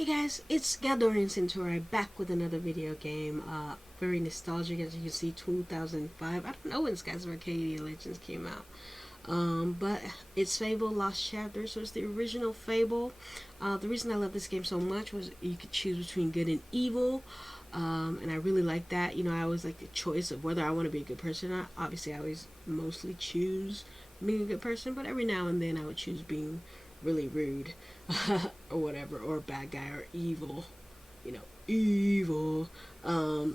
Hey guys, it's Galdorian Centauri back with another video game. Very nostalgic, as you can see, 2005. I don't know when Skies of Arcadia Legends came out. But it's Fable Lost Chapter, so it's the original Fable. The reason I love this game so much was you could choose between good and evil. And I really like that. You know, I always like the choice of whether I want to be a good person or not. Obviously, I always mostly choose being a good person, but every now and then I would choose being really rude or whatever, or a bad guy or evil, evil.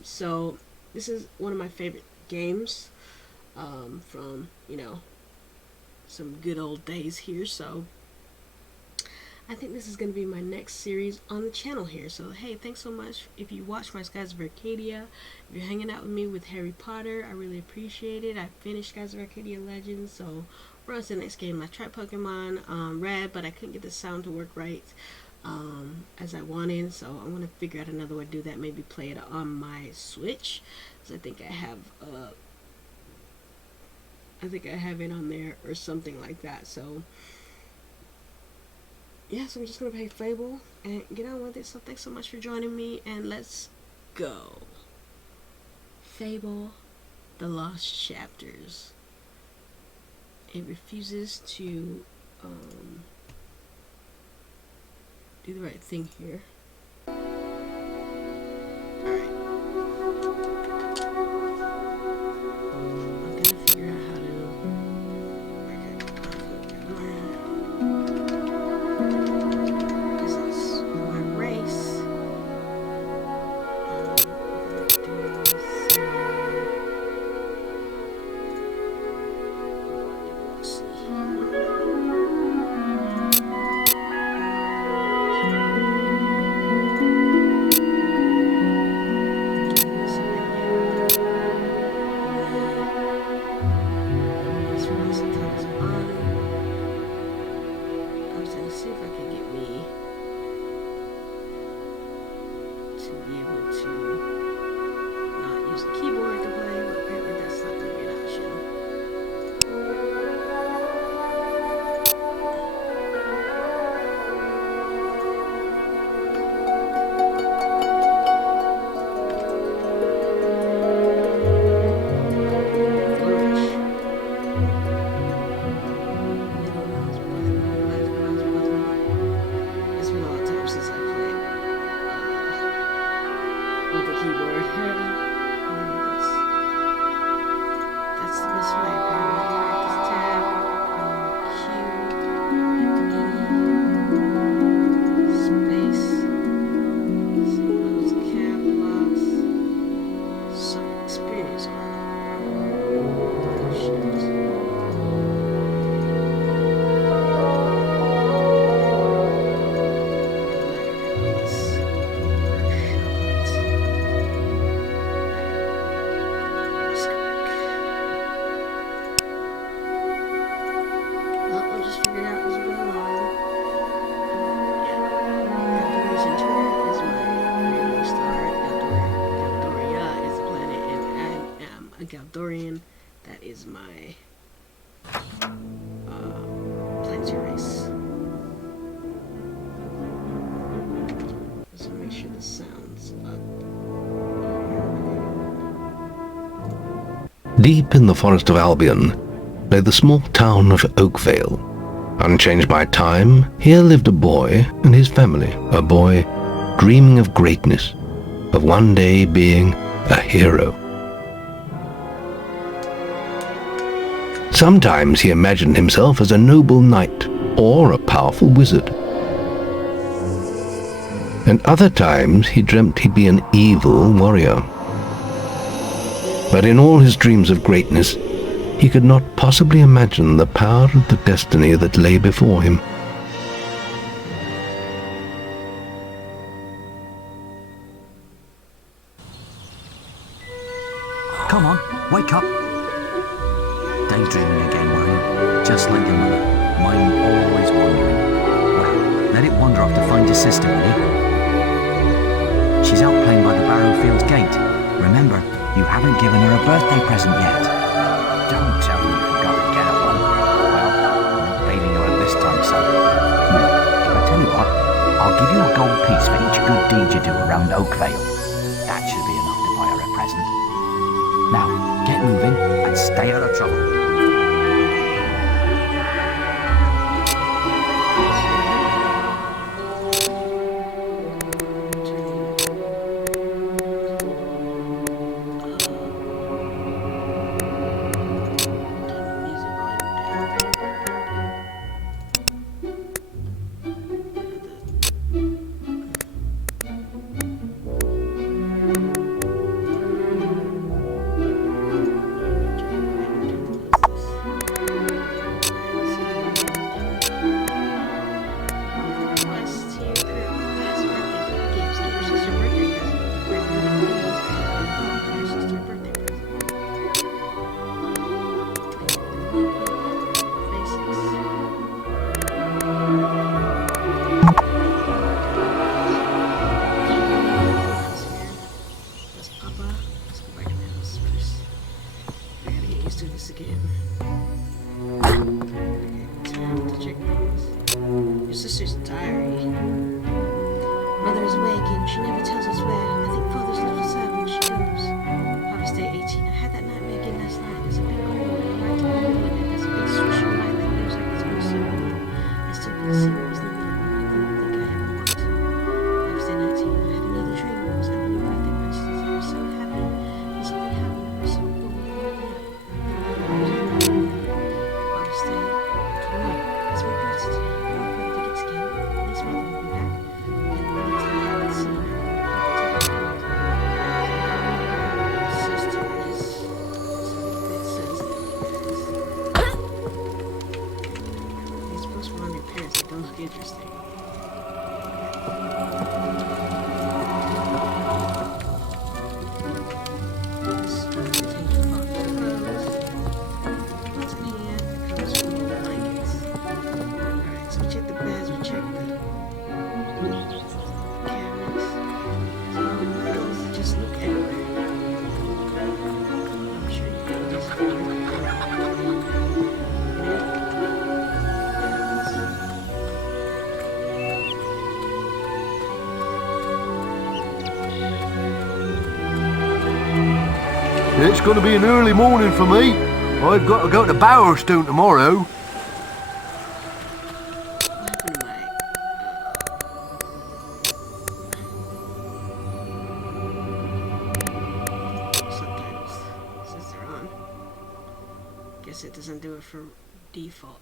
So this is one of my favorite games from some good old days here. So I think this is going to be my next series on the channel here. So hey, thanks so much if you watch my Skies of Arcadia. If you're hanging out with me with Harry Potter, I really appreciate it. I finished Skies of Arcadia Legends, so we're on to the next game. I tried Pokemon Red, but I couldn't get the sound to work right as I wanted, so I want to figure out another way to do that. Maybe play it on my Switch, because I think I have it on there or something like that. So yeah, so I'm just gonna play Fable and get on with it. So thanks so much for joining me, and let's go. Fable, the Lost Chapters. It refuses to do the right thing here. Alright. I'm gonna figure out how to... This is my race. Galdorian, that is my planetary race. Let's make sure the sound's up. Deep in the forest of Albion lay the small town of Oakvale. Unchanged by time, here lived a boy and his family, a boy dreaming of greatness, of one day being a hero. Sometimes he imagined himself as a noble knight or a powerful wizard. And other times he dreamt he'd be an evil warrior. But in all his dreams of greatness, he could not possibly imagine the power of the destiny that lay before him. Come on, wake up. Daydreaming again, were you? Just like your mother. Mine always wandering. Well, let it wander off to find your sister, will you? She's out playing by the Barrowfields gate. Remember, you haven't given her a birthday present yet. Don't tell me you forgot to get her one. Well, I'm not leaving her at this time, son. I tell you what, I'll give you a gold piece for each good deed you do around Oakvale. That should be enough to buy her a present. Now, get moving and stay out of trouble. It's going to be an early morning for me. I've got to go to Bowerstone tomorrow. Subtitles, since they're on. Guess it doesn't do it for default,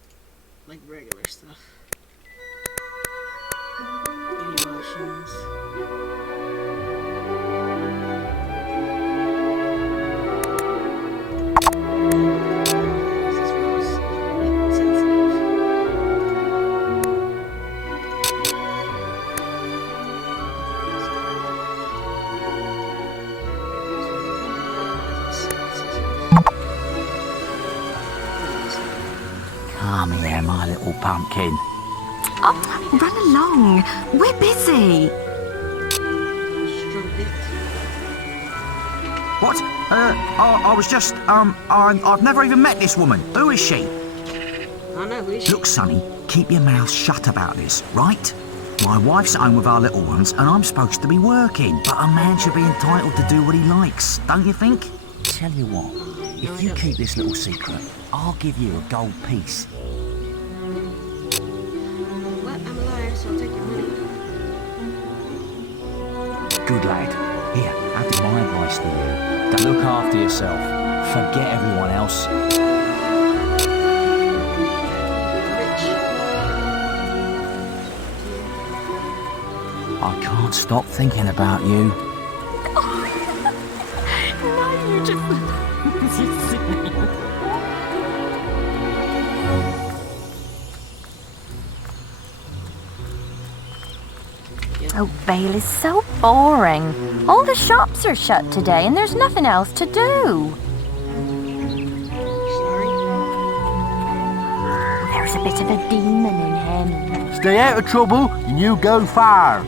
like regular stuff. Video options. Come here, my little pumpkin. Oh, run along. We're busy. What? I was just, I've never even met this woman. Who is she? Oh no, who is she? Look, Sonny, keep your mouth shut about this, right? My wife's at home with our little ones, and I'm supposed to be working. But a man should be entitled to do what he likes, don't you think? Tell you what, if you keep this little secret, I'll give you a gold piece. What? I'm a liar, so I'll take your money. Good lad. Here, have my advice to you. Don't look after yourself. Forget everyone else. I can't stop thinking about you. No, you just... You're silly. Oakvale is so boring. All the shops are shut today and there's nothing else to do. Sorry. There's a bit of a demon in him. Stay out of trouble and you go far.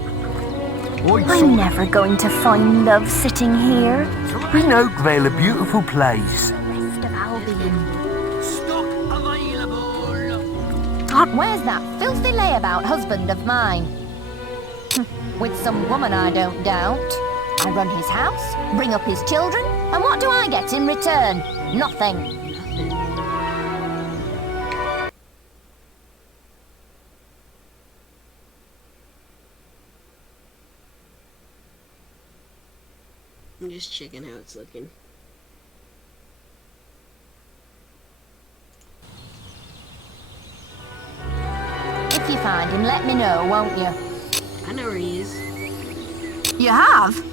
I'm never going to find love sitting here. Isn't Oakvale a beautiful place? The rest of Albion. Stock available. God, where's that filthy layabout husband of mine? With some woman, I don't doubt. I run his house, bring up his children, and what do I get in return? Nothing. I'm just checking how it's looking. If you find him, let me know, won't you? I know where he is. You have?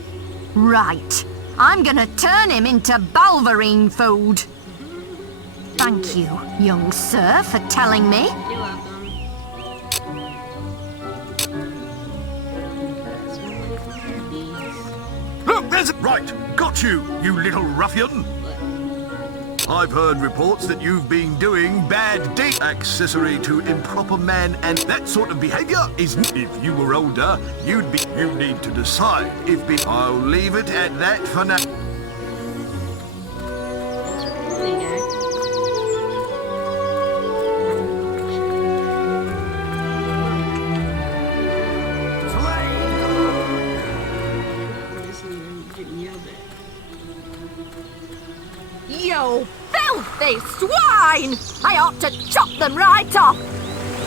Right. I'm gonna turn him into Balverine food. Thank you, young sir, for telling me. You're welcome. That's my money for these. Look, there's a... Right, got you, you little ruffian. I've heard reports that you've been doing bad deeds. Accessory to improper man and that sort of behavior isn't... If you were older, you'd be... You need to decide if be... I'll leave it at that for now. Hey, guy. Listen, I'm getting yelled at. You filthy swine! I ought to chop them right off!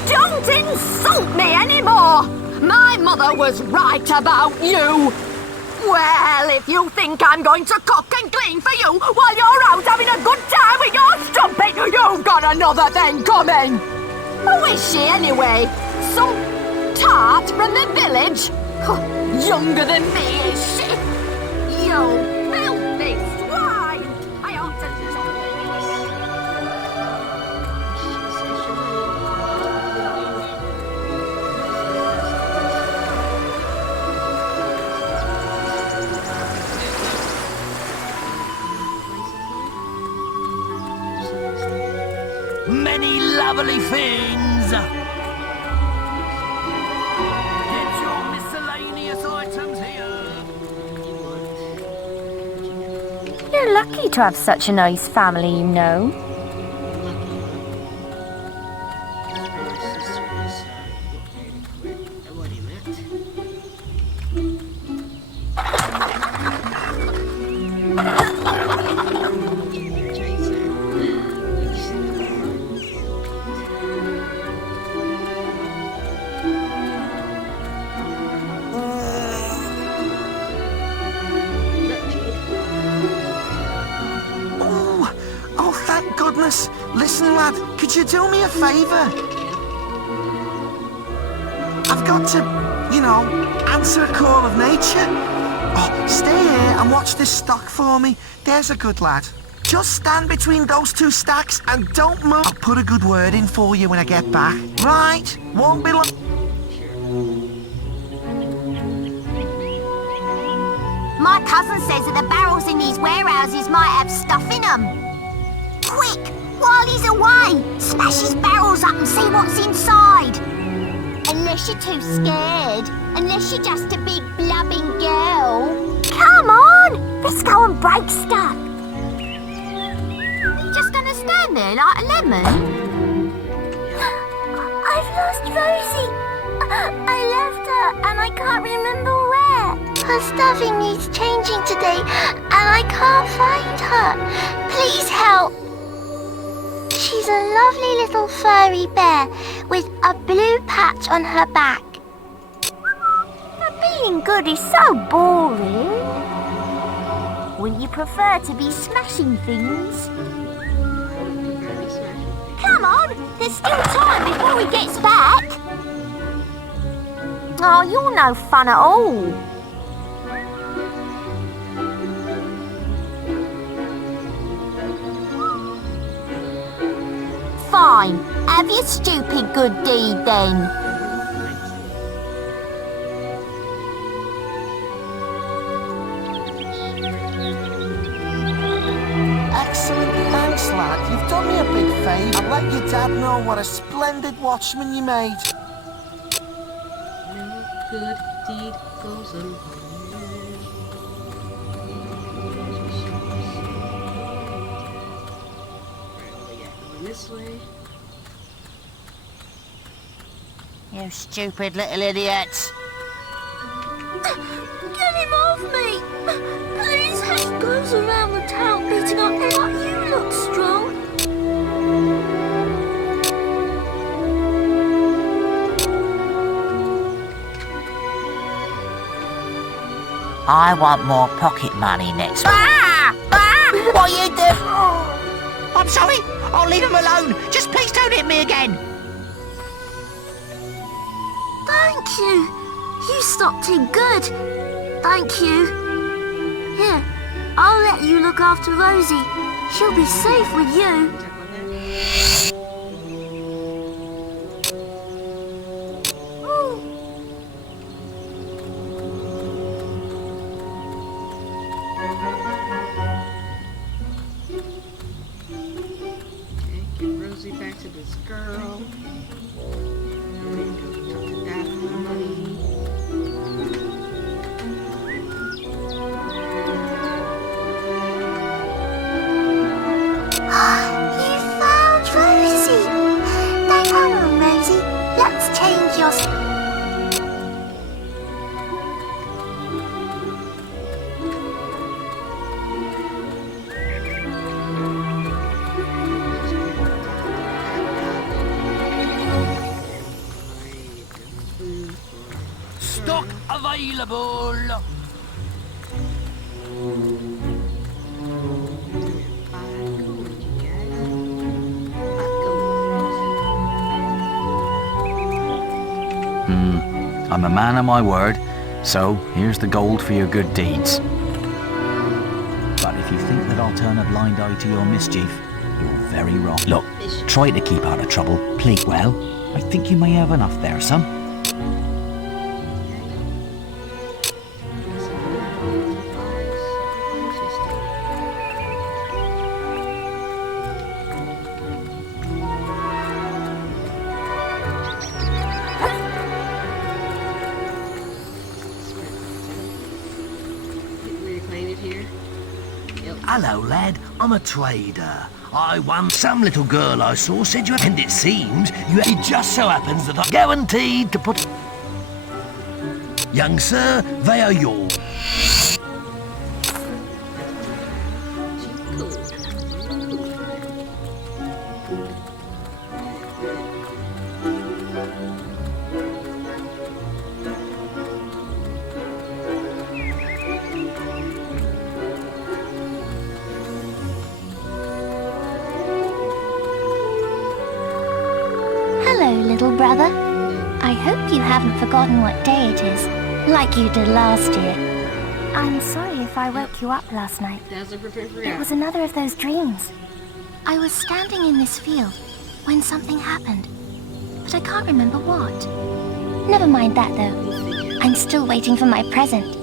Don't insult me anymore! My mother was right about you! Well, if you think I'm going to cook and clean for you while you're out having a good time with your strumpet, you've got another thing coming! Who is she anyway? Some tart from the village? Younger than me, is she? You filthy swine! I ought to chop Many lovely things. Get your miscellaneous items here. You're lucky to have such a nice family, you know. Oh, thank goodness. Listen, lad, could you do me a favour? I've got to, you know, answer a call of nature. Oh, stay here and watch this stock for me. There's a good lad. Just stand between those two stacks and don't move. I'll put a good word in for you when I get back. Right? Won't be long. My cousin says that the barrels in these warehouses might have stuff in them. Quick, while he's away, smash his barrels up and see what's inside. Unless you're too scared. Unless you're just a big blubbing girl. Come on, let's go and break stuff. Are you just gonna stand there like a lemon? I've lost Rosie. I left her and I can't remember where. Her stuffing needs changing today and I can't find her. Please help. She's a lovely little furry bear with a blue patch on her back. But being good is so boring. Wouldn't you prefer to be smashing things? Come on, there's still time before he gets back. Oh, you're no fun at all. Fine, have your stupid good deed then. Excellent, thanks, lad. You've done me a big favour. I'll let your dad know what a splendid watchman you made. No good deed goes unpunished. This way. You stupid little idiot. Get him off me! Please, he goes around the town beating up everyone. You look strong. I want more pocket money next week. What you do? I'm sorry. I'll leave him alone. Just please don't hit me again. Thank you. You stopped him good. Thank you. Here, I'll let you look after Rosie. She'll be safe with you. Get Rosie back to this girl. And then go talk to Dad for the money. You found Rosie. Now come on, Rosie. Let's change your... Stock available. I'm a man of my word, so here's the gold for your good deeds. But if you think that I'll turn a blind eye to your mischief, you're very wrong. Look, try to keep out of trouble, please. Well, I think you may have enough there, son. Hello, lad. I'm a trader. I won some little girl I saw said you, and it seems you. It just so happens that I'm guaranteed to put. Young sir, they are yours. Hello, little brother. I hope you haven't forgotten what day it is, like you did last year. I'm sorry if I woke you up last night. It was another of those dreams. I was standing in this field when something happened, but I can't remember what. Never mind that, though. I'm still waiting for my present.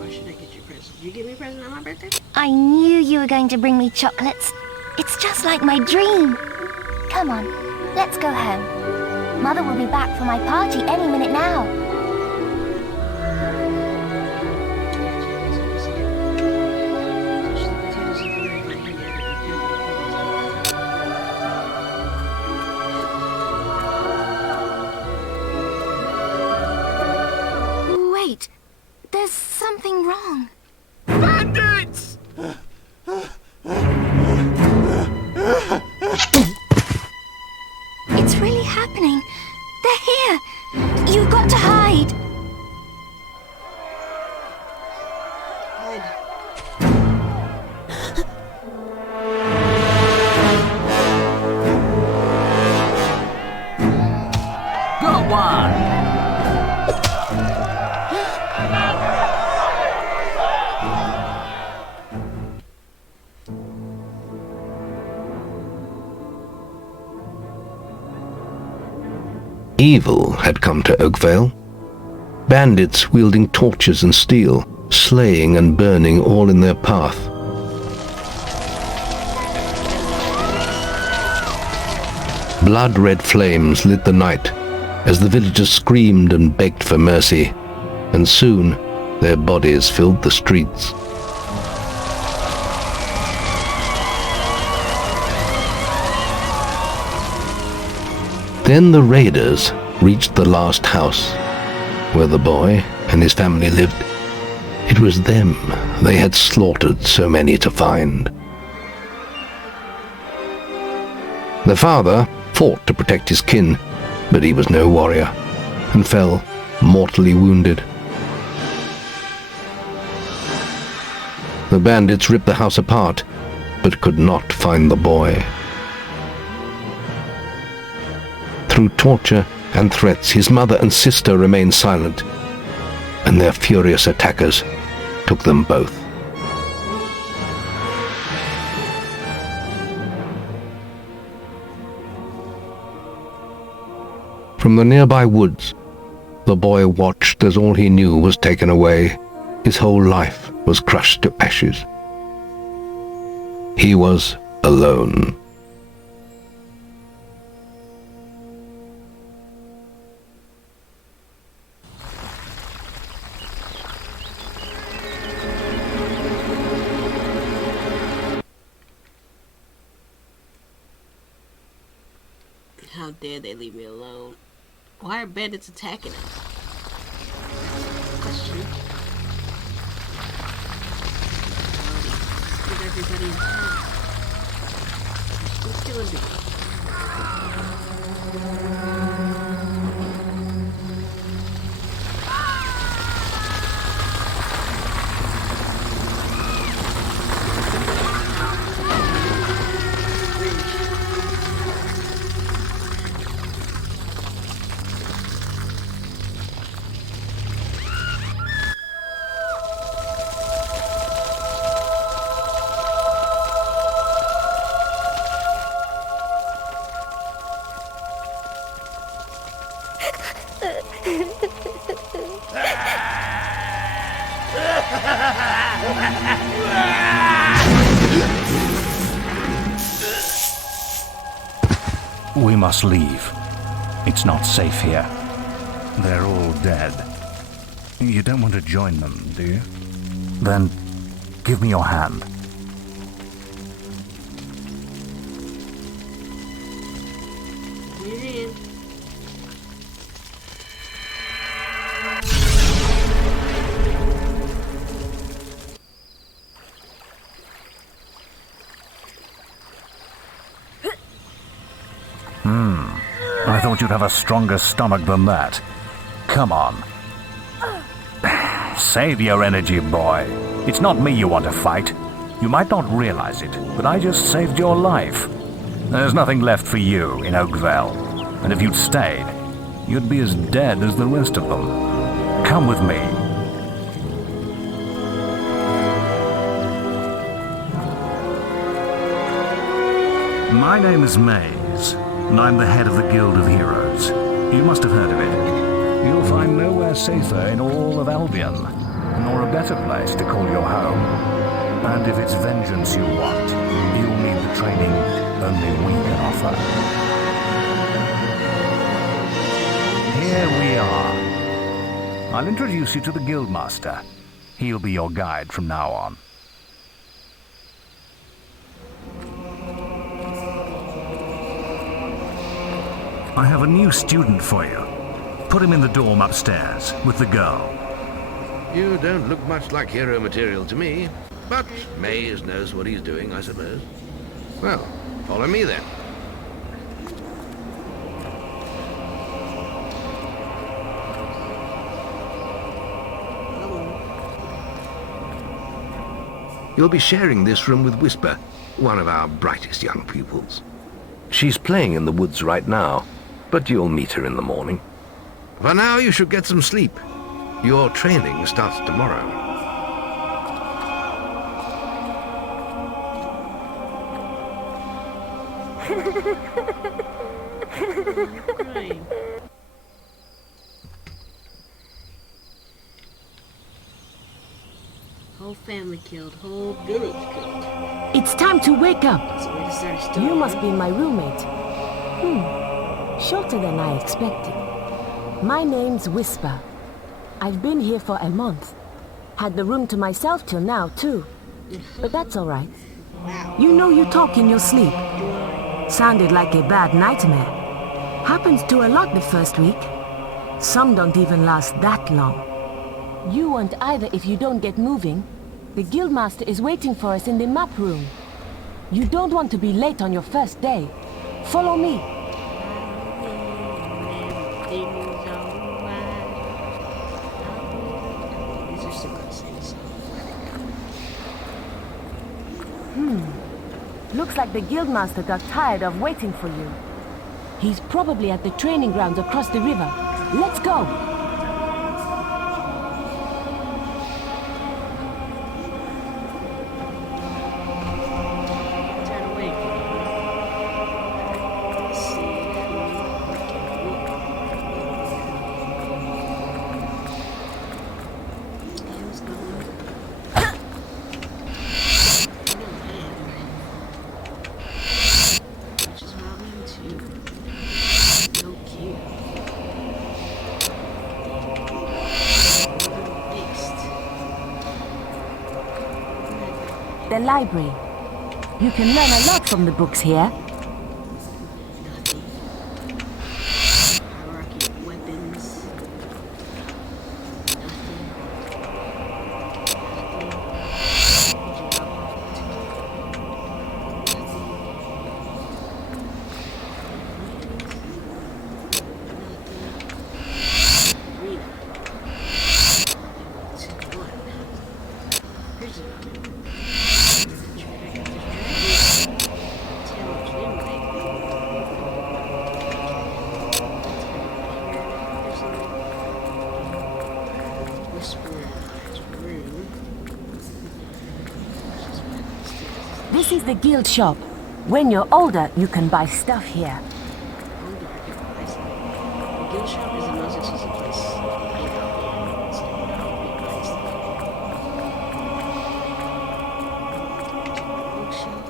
Why should I get you a present? Did you give me a present on my birthday? I knew you were going to bring me chocolates. It's just like my dream. Come on, let's go home. Mother will be back for my party any minute now. Wait, there's something wrong. Bandits! It's really happening. They're here. You've got to hide. Good one. Evil had come to Oakvale. Bandits wielding torches and steel, slaying and burning all in their path. Blood-red flames lit the night as the villagers screamed and begged for mercy, and soon their bodies filled the streets. Then the raiders reached the last house, where the boy and his family lived. It was them they had slaughtered so many to find. The father fought to protect his kin, but he was no warrior, and fell mortally wounded. The bandits ripped the house apart, but could not find the boy. Through torture and threats, his mother and sister remained silent, and their furious attackers took them both. From the nearby woods, the boy watched as all he knew was taken away. His whole life was crushed to ashes. He was alone. How dare they leave me alone? Why are bandits attacking us? Question. Get everybody in town. Let's kill a bee. We must leave. It's not safe here. They're all dead. You don't want to join them, do you? Then give me your hand. I thought you'd have a stronger stomach than that. Come on. Save your energy, boy. It's not me you want to fight. You might not realize it, but I just saved your life. There's nothing left for you in Oakvale. And if you'd stayed, you'd be as dead as the rest of them. Come with me. My name is Maze, and I'm the head of the Guild of Heroes. You must have heard of it. You'll find nowhere safer in all of Albion, nor a better place to call your home. And if it's vengeance you want, you'll need the training only we can offer. Here we are. I'll introduce you to the Guildmaster. He'll be your guide from now on. I have a new student for you. Put him in the dorm upstairs, with the girl. You don't look much like hero material to me, but Maze knows what he's doing, I suppose. Well, follow me then. You'll be sharing this room with Whisper, one of our brightest young pupils. She's playing in the woods right now, but you'll meet her in the morning. For now, you should get some sleep. Your training starts tomorrow. Whole family killed, whole village killed. It's time to wake up. That's the way to start a story. You must be my roommate. Shorter than I expected. My name's Whisper. I've been here for a month. Had the room to myself till now, too. But that's all right. You know you talk in your sleep. Sounded like a bad nightmare. Happens to a lot the first week. Some don't even last that long. You won't either if you don't get moving. The Guildmaster is waiting for us in the map room. You don't want to be late on your first day. Follow me. Looks like the Guildmaster got tired of waiting for you. He's probably at the training grounds across the river. Let's go! The library. You can learn a lot from the books here. Hierarchy of weapons. This is the guild shop. When you're older, you can buy stuff here. The guild shop is the most exclusive place in Albion. So bookshelf.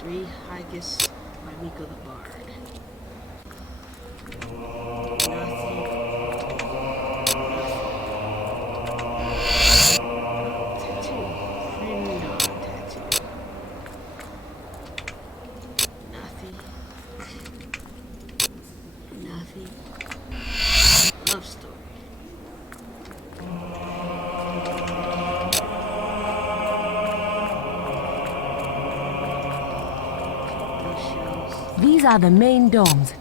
3 Haggis by Miko the Bard. Love story. These are the main dorms.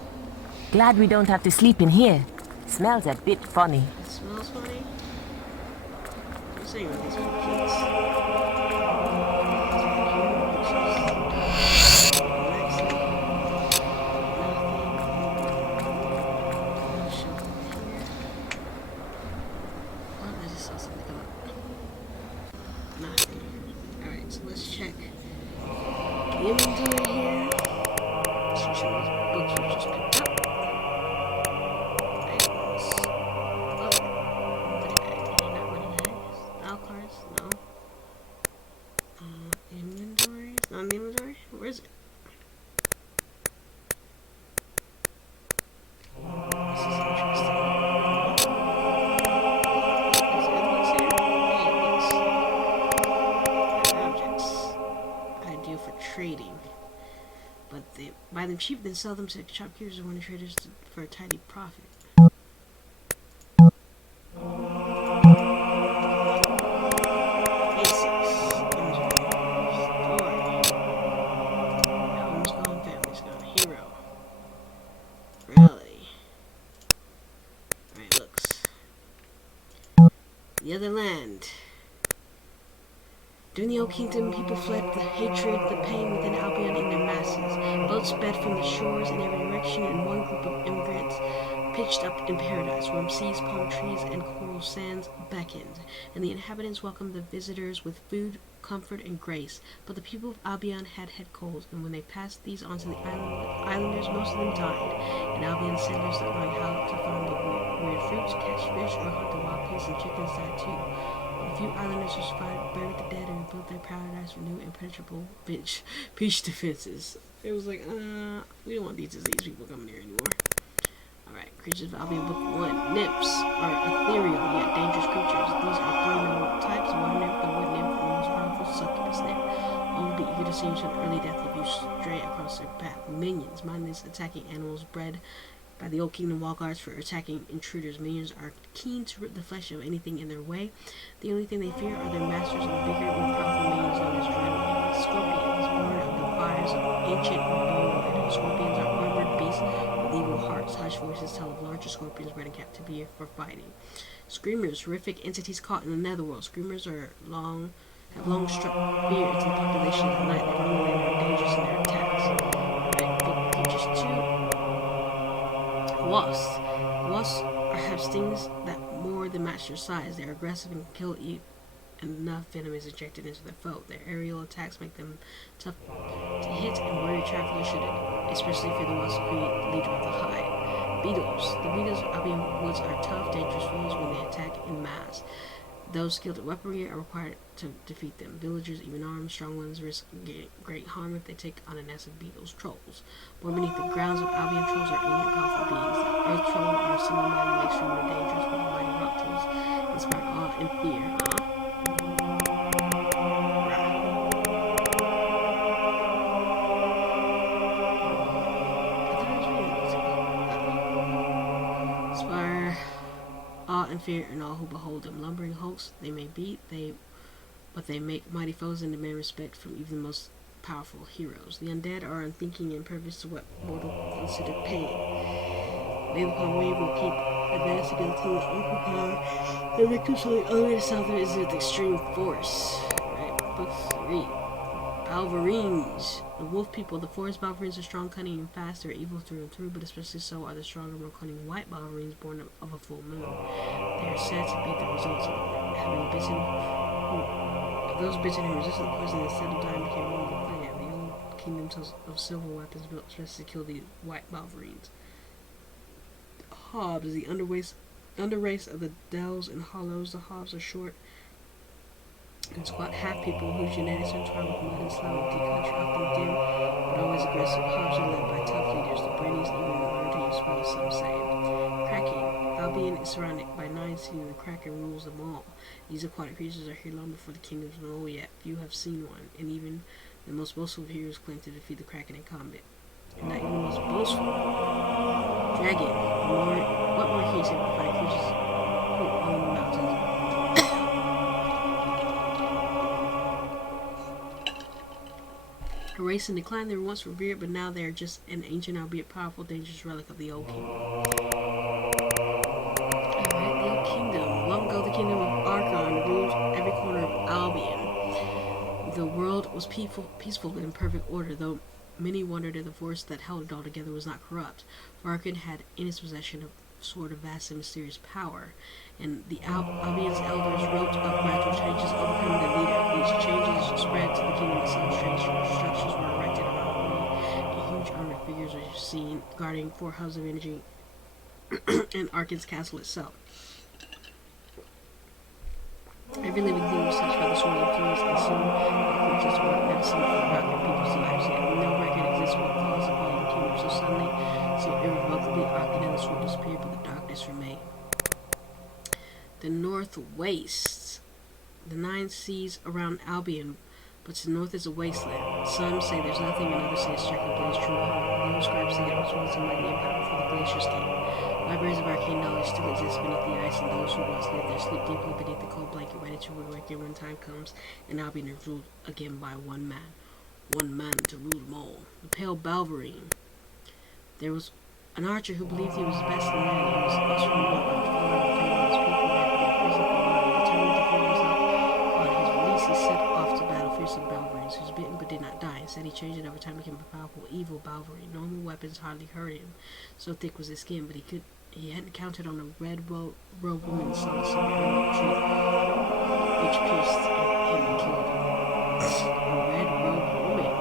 Glad we don't have to sleep in here. Smells a bit funny. It smells funny. I'm saying with these little kids. Inventory here. Let's show these books we just picked up. Items. Oh, not money bags. Style cards, no. Inventory. It's not in the inventory. Where is it? This is interesting. Is there books here? Hey, books. Objects. Ideal for trading, but they buy them cheap, then sell them to shopkeepers or wanted traders for a tidy profit. Basics. Story. Home's gone, family's gone. Hero. Reality. Alright, looks. The other land. During the Old Kingdom, people fled the hatred, the pain within Albion in their masses. Boats sped from the shores in every direction, and one group of immigrants pitched up in paradise. Warm seas, palm trees, and coral sands beckoned, and the inhabitants welcomed the visitors with food, comfort, and grace. But the people of Albion had head colds, and when they passed these on to the islanders, most of them died. And Albion settlers that learned how to find the weird fruits, catch fish, or hunt the wild pigs and chickens died too. A few islanders who survived buried the dead and rebuilt their paradise with new impenetrable beach defenses. It was like, we don't want these disease people coming here anymore. Alright, creatures of Albion Book 1. Nymphs are ethereal yet dangerous creatures. These are 3 known types. Water nymph, the wood nymph, and the most powerful succubus nymph. All will be eager to see you to an early death if you stray across their path. Minions, mindless attacking animals bred by the Old Kingdom wall guards for attacking intruders. Minions are keen to rip the flesh of anything in their way. The only thing they fear are their masters and the bigger, more powerful minions known as Dreadwing. Scorpions, born of the fires of ancient Bone. Scorpions are armored beasts with evil hearts. Hush voices tell of larger scorpions bred in captivity for fighting. Screamers, horrific entities caught in the netherworld. Screamers have long struck fear into the population at night. They run away and are dangerous in their attacks. Right, book creatures too. Wasps. Wasps have stings that more than match their size. They are aggressive and can kill enough venom is injected into their foe. Their aerial attacks make them tough to hit and worry travelers should especially fear the wasp leader of the hive. Beetles. The beetles of Albion Woods are tough, dangerous foes when they attack in mass. Those skilled at weaponry are required to defeat them. Villagers, even armed, strong ones, risk great harm if they take on a nest of beetles. Trolls. Born beneath the grounds of Albion, trolls are ancient, powerful beings. The earth trolls are single-minded and extremely dangerous, but the mighty rock trolls inspire awe and fear. And fear in all who behold them. Lumbering hulks they may beat, but they make mighty foes and demand respect from even the most powerful heroes. The undead are unthinking and impervious to what mortal consider pain. Wave upon wave will keep advancing until the overpower. The victim shall be elevated south is with extreme force. Right, book 3. Balverines. The wolf people. The forest Balverines are strong, cunning, and fast. They're evil through and through, but especially so are the stronger, more cunning white Balverines born of a full moon. They are sad to be the results of having bitten. Those bitten and resisted the poison instead of dying became one of the clan. The old kingdoms of silver weapons built especially to kill the white Balverines. Hobbs, the underrace of the dells and hollows. The Hobbs are short and squat half people whose genetics are entwined with mud and slime of deep country, often dim but always aggressive. Hobbs are led by tough leaders. The brainiest even learn to use spells, some say. Kraken. Albion is surrounded by 9 seas, and the Kraken rules them all. These aquatic creatures are here long before the kingdoms know yet. Few have seen one, and even the most boastful of heroes claim to defeat the Kraken in combat. And not even the most boastful. Dragon. What more can you say about aquatic creatures who own the mountains? A race in decline, they were once revered, but now they are just an ancient, albeit powerful, dangerous relic of the Old Kingdom. Alright, the Old Kingdom. Long ago, the kingdom of Archon ruled every corner of Albion. The world was peaceful and in perfect order, though many wondered if the force that held it all together was not corrupt. For Archon had in his possession a sword of vast and mysterious power, and the Albion's elders wrote up gradual changes overcoming the leader. These changes spread to the kingdom itself. Strange structures were erected around the world, and huge armored figures were seen guarding 4 hubs of energy and Archon's castle itself. Every living thing was touched by the sword influence, and soon the creatures were medicine for the rock and people's lives. Yet no record exists what caused the fall of the kingdom so suddenly, so irrevocably. Archon and the sword disappeared, but the darkness remained. The North wastes. The 9 seas around Albion, but to the north is a wasteland. Some say there's nothing, and others say it's Jacob Blade's true home. The scribes say it was once a mighty empire before the glaciers came. Libraries of arcane knowledge still exist beneath the ice, and those who once lived there sleep deeply beneath the cold blanket, ready to awaken when time comes, and Albion is ruled again by one man. One man to rule them all. The Pale Balverine. There was an archer who believed he was the best in the land. He was also ruled by the fallen of his people, determined to free himself. On his release, he set off to battle fearsome Balverines, who was bitten but did not die. Instead, he changed it over time, became a powerful, evil Balverine. Normal weapons hardly hurt him, so thick was his skin, but he hadn't counted on a red-robed woman solid tree, which pierced him and killed him. A red-robed woman.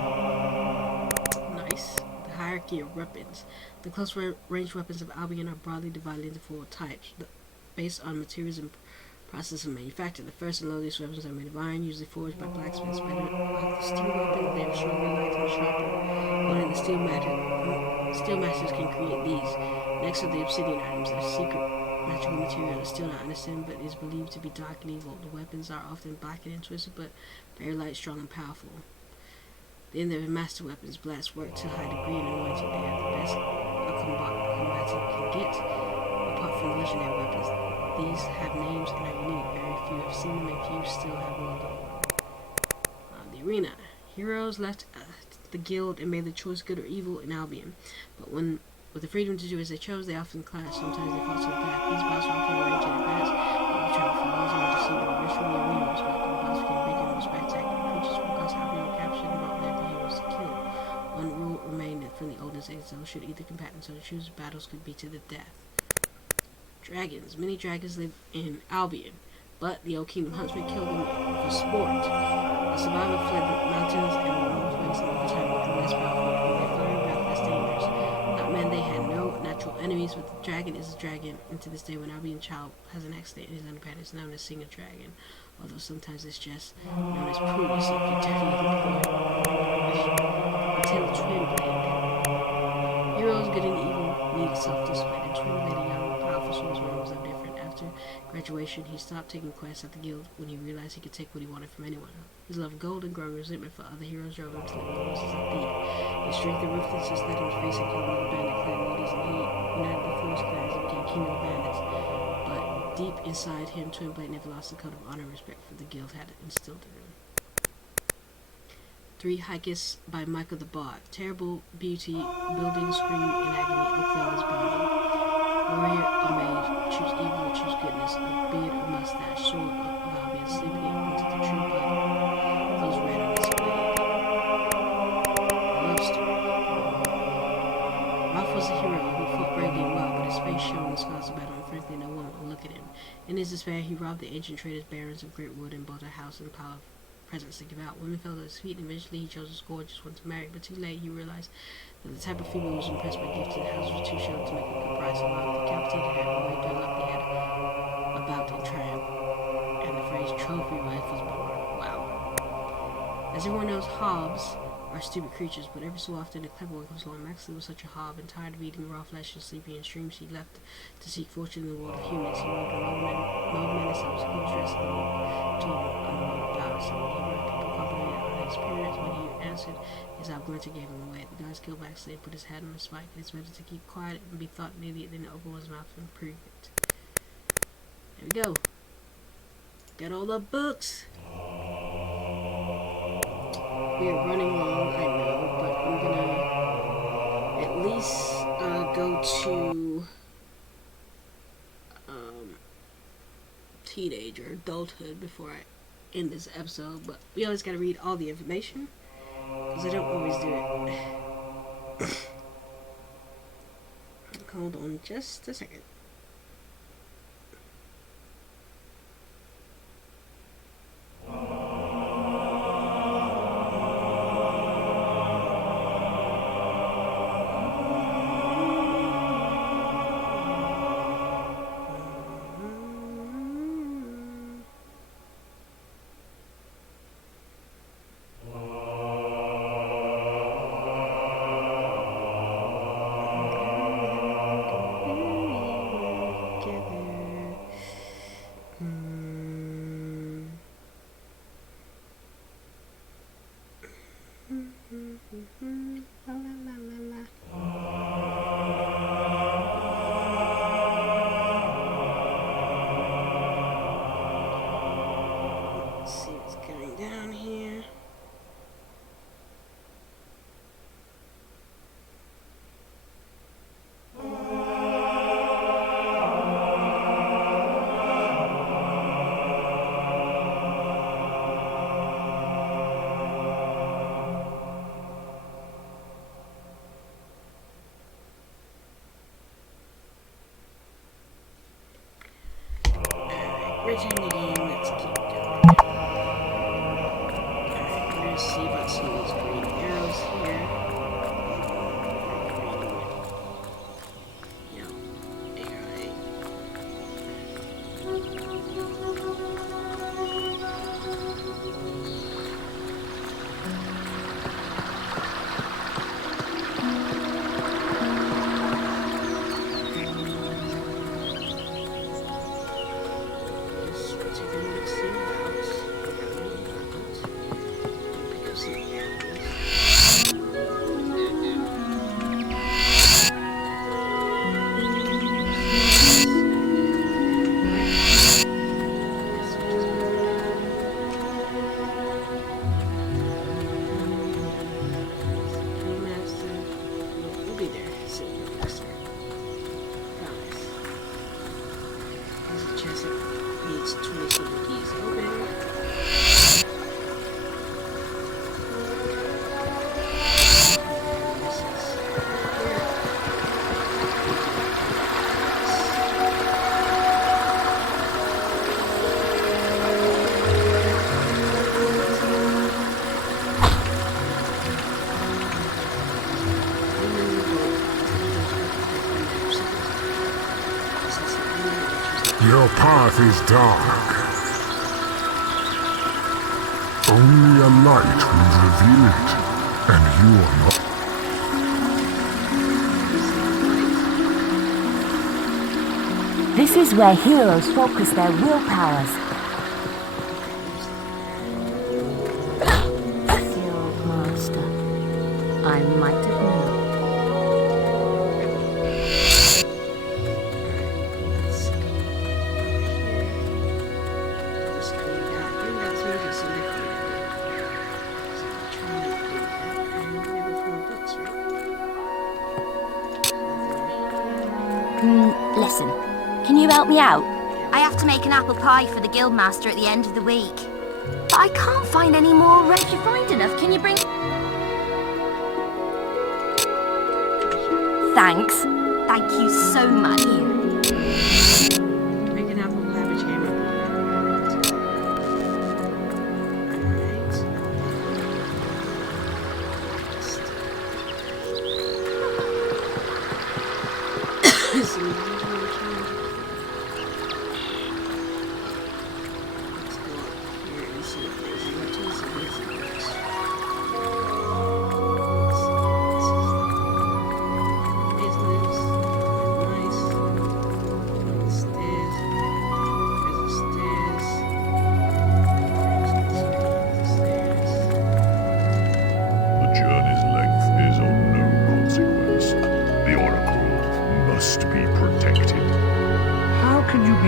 Nice. The hierarchy of weapons. The close-range weapons of Albion are broadly divided into 4 types, based on materials and process of manufacture. The first and lowliest weapons are made of iron, usually forged by blacksmiths. Better like the steel weapons, they are stronger, lighter, and sharper. Only the steel masters can create these. Next are the obsidian items. Their secret magical material is still not understood, but is believed to be dark and evil. The weapons are often blackened and twisted, but very light, strong, and powerful. Then there are master weapons. Blasts work to a high degree and anointing. They are the best of combat Titan can get. Apart from legendary weapons, these have names and are unique. Very few have seen them, and few still have wielded them. The arena. Heroes left the guild and made the choice good or evil in Albion. But with the freedom to do as they chose, they often clash. Sometimes they fall to the path. These battles are often arranged in advance. They travel from miles around to see the virtually arenas, but the battles became bigger and more spectacular. Creatures from across Albion were captured and brought there for heroes to kill. One rule remained from the oldest days, though, should either combatants so choose, battles could be to the death. Dragons. Many dragons live in Albion, but the Old Kingdom huntsmen killed them for sport. The survivor fled the mountains and the remote ways, and over time became less powerful. When they fled around, less dangerous. Not men, they had no natural enemies, but the dragon is a dragon, and to this day, when Albion child has an accident in his underpants, it's known as Sing a Dragon. Although sometimes it's just known as Prudy, so you can definitely look until Twin Blade. Heroes, good and evil, need self-discipline, and Twin Blade, a young, powerful swordsman, was no different. After graduation, he stopped taking quests at the guild when he realized he could take what he wanted from anyone. His love of gold and growing resentment for other heroes drove him to live almost as a thief. His strength and ruthlessness led him to face and kill other bandit clan leaders, and he united the forest clans and became king of the bandits. But deep inside him, Twin Blade never lost the code of honor and respect for the guild had instilled in him. 3 Hikes by Michael the Bard. Terrible beauty, building, scream in agony, Oakvale is burning. Warrior or mage, choose evil or choose goodness, a beard or mustache, sword of Albion, sleeping into the true blood, those red on his blade. Love story. Ralph was a hero who fought bravely and well, but his face shone in the scars of battle, and frankly no one would look at him. In his despair, he robbed the ancient traders, barons of Great Wood, and built a house and a pile of presents to give out. Women fell at his feet, and eventually he chose a gorgeous one to marry, but too late he realized that the type of female who was impressed by gifts and the house was too shallow to make a good price. Along with the decapitated head, away dreadlock they had about in triumph, and the phrase trophy wife was born. Wow. As everyone knows, Hobbs are stupid creatures, but every so often a clever one comes along. Maxley was such a hob, and tired of eating raw flesh and sleeping in streams, he left to seek fortune in the world of humans. He rode a nobleman himself, so he was dressed in the told him on the road of flowers. So when he heard people complimented on his appearance, when he answered, his outgrunter gave him away. The guys killed Maxley and put his head on a spike. It is better to keep quiet and be thought an idiot than to open his mouth and prove it. There we go. Got all the books. We are running long, I know, but I'm gonna at least go to teenage or adulthood before I end this episode. But we always gotta read all the information, because I don't always do it. Hold on just a second. Return the game, let's keep going. Alright, we're gonna see about some of these green arrows here. There's a chest that needs 20 silver keys. Open. Your path is dark. Only a light will reveal it, and you are not. This is where heroes focus their willpowers. Guild Master. I might have known. Listen, can you help me out? I have to make an apple pie for the guildmaster at the end of the week. But I can't find any more. If you find enough, can you bring... Thanks. Thank you so much. Make an apple pie, which came up.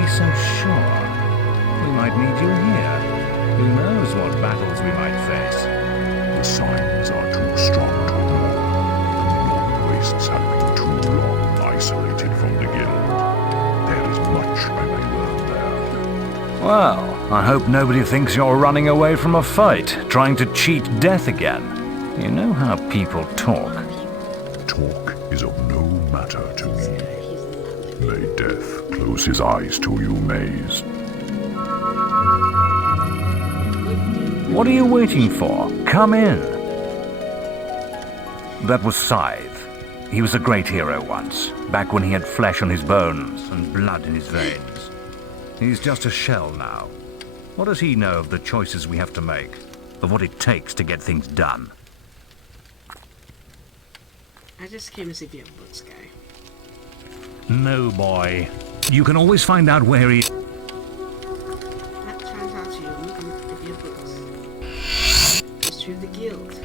So sure. We might need you here. Who knows what battles we might face? The signs are too strong to ignore. The Northern Wastes have been too long isolated from the Guild. There is much I may learn there. Well, I hope nobody thinks you're running away from a fight, trying to cheat death again. You know how people talk. Talk is of no matter to me. May death close his eyes to you, Maze. What are you waiting for? Come in. That was Scythe. He was a great hero once, back when he had flesh on his bones and blood in his veins. He's just a shell now. What does he know of the choices we have to make, of what it takes to get things done? I just came to see if you have books, guy. No, boy. You can always find out where he... That turns out to you looking if you have books. History of the Guild.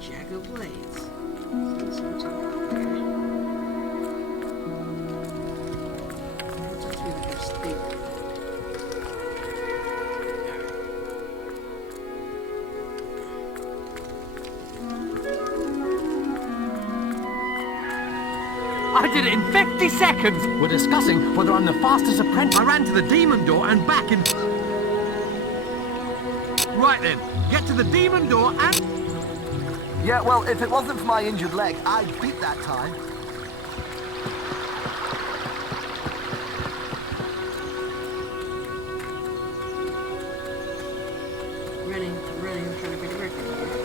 Jack of Blades. That's what I'm talking about, okay. That's really good thing. I did it in 50 seconds! We're discussing whether I'm the fastest apprentice. I ran to the demon door and back in... Right then, get to the demon door and... Yeah, well, if it wasn't for my injured leg, I'd beat that time. I'm trying to break a record here.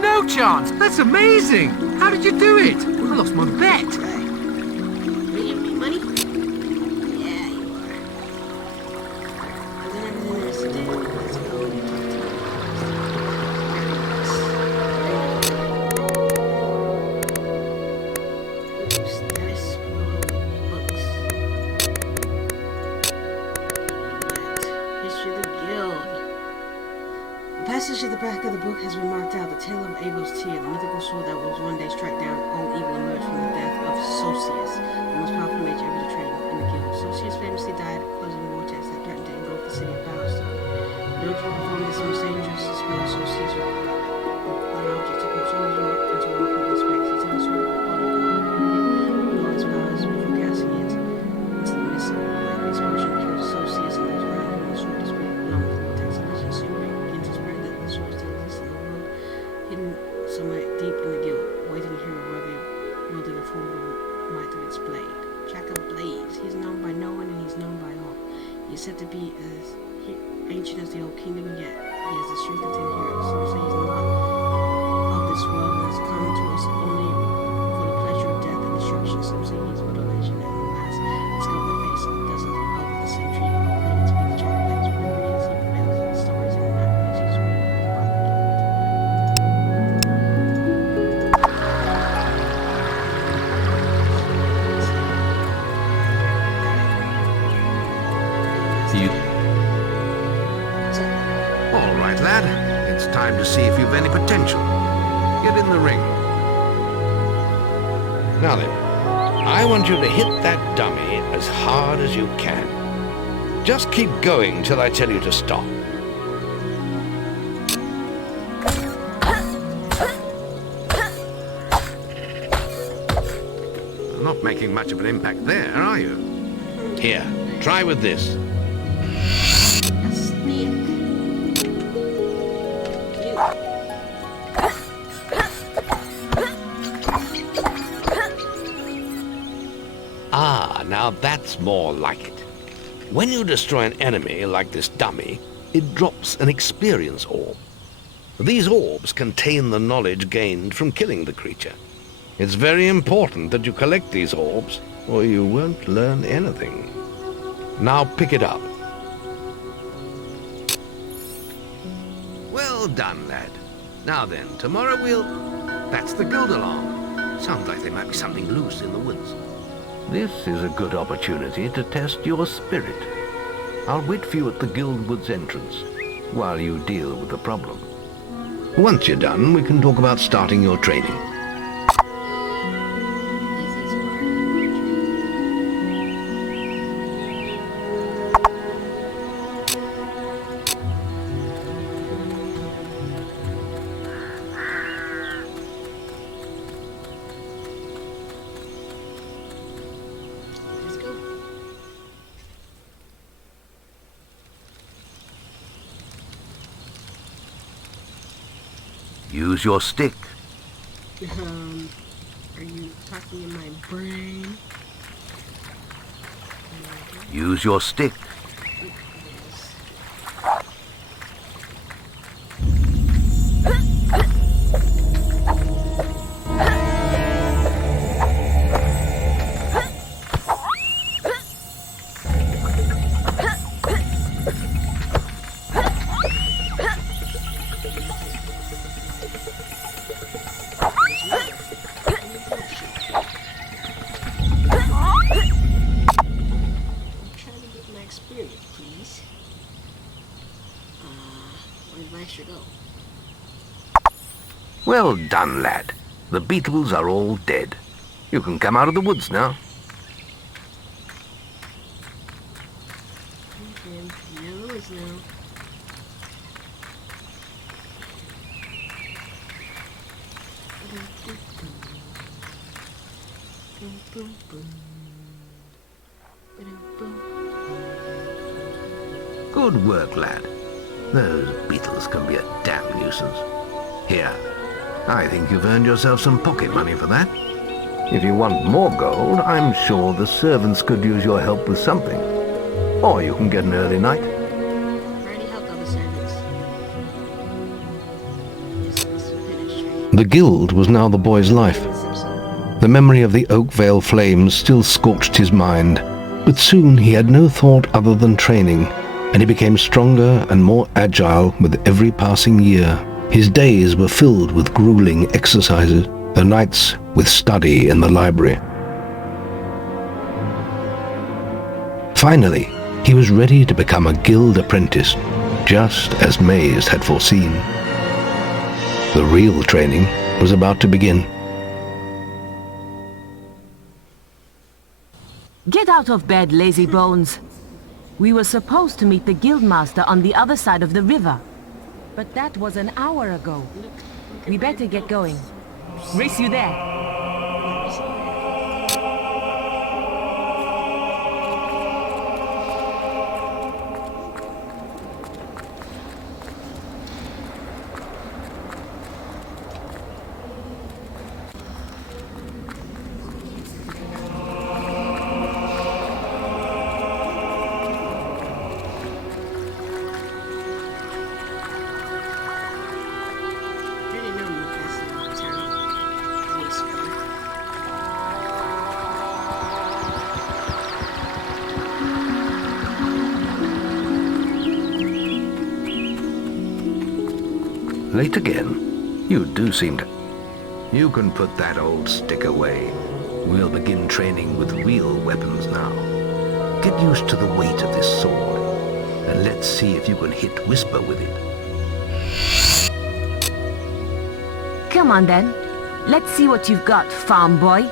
No chance! That's amazing! How did you do it? I lost my bet. You give me money? Yeah, you are. And then everything there is to do. Let's go and talk to Oops, that is books. passage at the back of the book has been marked out. The tale of Abel's tear, the mythical sword that will one day strike down all evil, emerged from the death of Sosius, the most powerful mage ever to train in the guild. Sosius famously died closing the vortex that threatened to engulf the city of Bowerstone. In order to perform this most dangerous spell, Sosius an object to push all his work into one point in space. He turned the sword of all his powers before casting it into the mist of the light. The explosion killed Sosius and those around him. The sword disappeared along with the vortex. The legend soon began to spread that the sword still exists in the world, hidden somewhere deep in the guild, waiting here wielding a form of might of its blade. Jack of Blades. He is known by no one and he is known by all. He is said to be as ancient as the old kingdom, yet he has the strength of 10 heroes. Some say he is not of this world and has come to us only for the pleasure of death and destruction. Some say he is but a legend and alas, discover the face of dozens of the century who claim to be the Jack of Blades. Whatever he is, he prevails in the stories and the mythologies written by the All right, lad. It's time to see if you've any potential. Get in the ring. Now then, I want you to hit that dummy as hard as you can. Just keep going till I tell you to stop. You're not making much of an impact there, are you? Here, try with this. Ah, now that's more like it. When you destroy an enemy like this dummy, it drops an experience orb. These orbs contain the knowledge gained from killing the creature. It's very important that you collect these orbs, or you won't learn anything. Now pick it up. Well done, lad. Now then, tomorrow we'll... That's the guild alarm. Sounds like there might be something loose in the woods. This is a good opportunity to test your spirit. I'll wait for you at the guild woods entrance while you deal with the problem. Once you're done, we can talk about starting your training. Use your stick. Are you talking in my brain? Use your stick. Well done, lad. The beetles are all dead. You can come out of the woods now. Good work, lad. Those beetles can be a damn nuisance. Here, I think you've earned yourself some pocket money for that. If you want more gold, I'm sure the servants could use your help with something. Or you can get an early night. The guild was now the boy's life. The memory of the Oakvale flames still scorched his mind, but soon he had no thought other than training, and he became stronger and more agile with every passing year. His days were filled with grueling exercises, the nights with study in the library. Finally, he was ready to become a guild apprentice, just as Maze had foreseen. The real training was about to begin. Get out of bed, lazy bones. We were supposed to meet the Guildmaster on the other side of the river. But that was an hour ago. We better get going. Race you there. Late again? You do seem to... You can put that old stick away. We'll begin training with real weapons now. Get used to the weight of this sword, and let's see if you can hit Whisper with it. Come on then. Let's see what you've got, farm boy.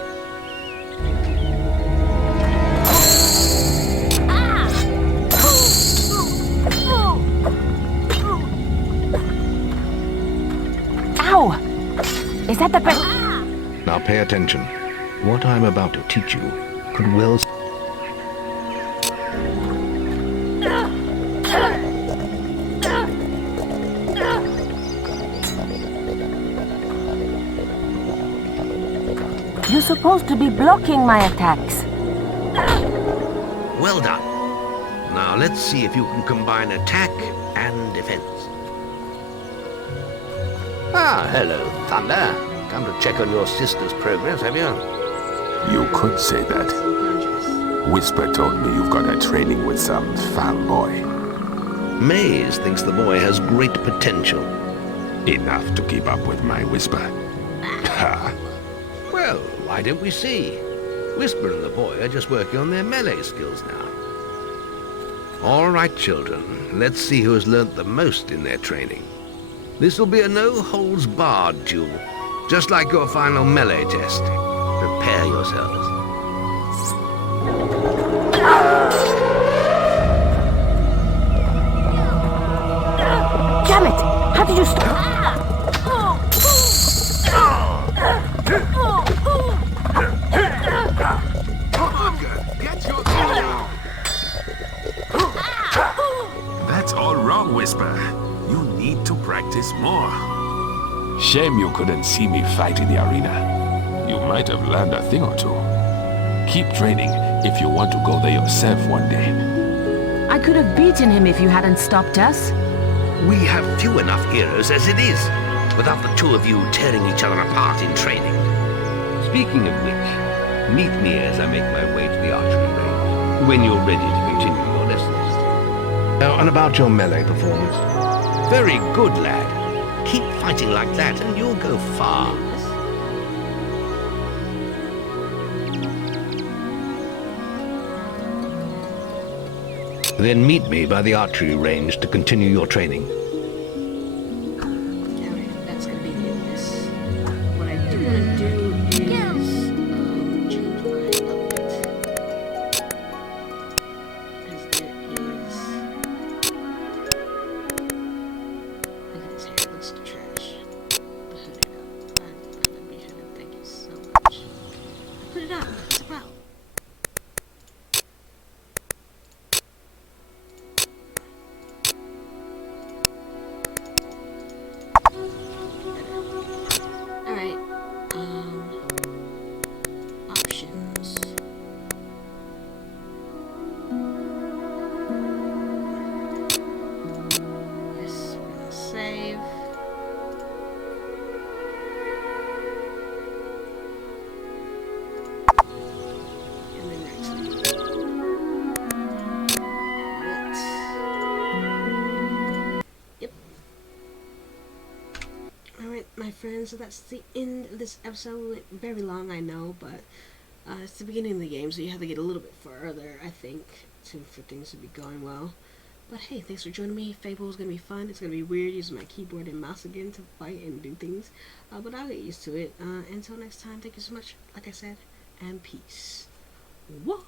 Ow! Is that the best? Now pay attention. What I'm about to teach you could well... You're supposed to be blocking my attacks. Well done. Now let's see if you can combine attack and defense. Ah, hello, Thunder. Come to check on your sister's progress, have you? You could say that. Whisper told me you've got a training with some foul boy. Maze thinks the boy has great potential. Enough to keep up with my Whisper. Ha! Well, why don't we see? Whisper and the boy are just working on their melee skills now. All right, children. Let's see who has learnt the most in their training. This will be a no-holds-barred duel, just like your final melee test. Prepare yourselves. Damn it! How did you stop? That's all wrong, Whisper. You need to practice more. Shame you couldn't see me fight in the arena. You might have learned a thing or two. Keep training if you want to go there yourself one day. I could have beaten him if you hadn't stopped us. We have few enough heroes as it is, without the two of you tearing each other apart in training. Speaking of which, meet me as I make my way to the archery range, when you're ready to continue your lessons. Now, and about your melee performance. Very good, lad. Keep fighting like that and you'll go far. Then meet me by the archery range to continue your training. Alright, that's gonna be this. What I do want to do is change my outfit. As there is. Look at this hair, it looks trash. The hooded up. I love me hooded, thank you so much. Put it up, what's it about? Alright, options. Yes, we're gonna save. And then next one. Yep. Alright, my friends, so that's the end of this episode. It went very long, I know, but it's the beginning of the game, so you have to get a little bit further, I think, for things to be going well. But hey, thanks for joining me. Fable is going to be fun. It's going to be weird using my keyboard and mouse again to fight and do things. But I'll get used to it. Until next time, thank you so much, like I said, and peace. Whoa.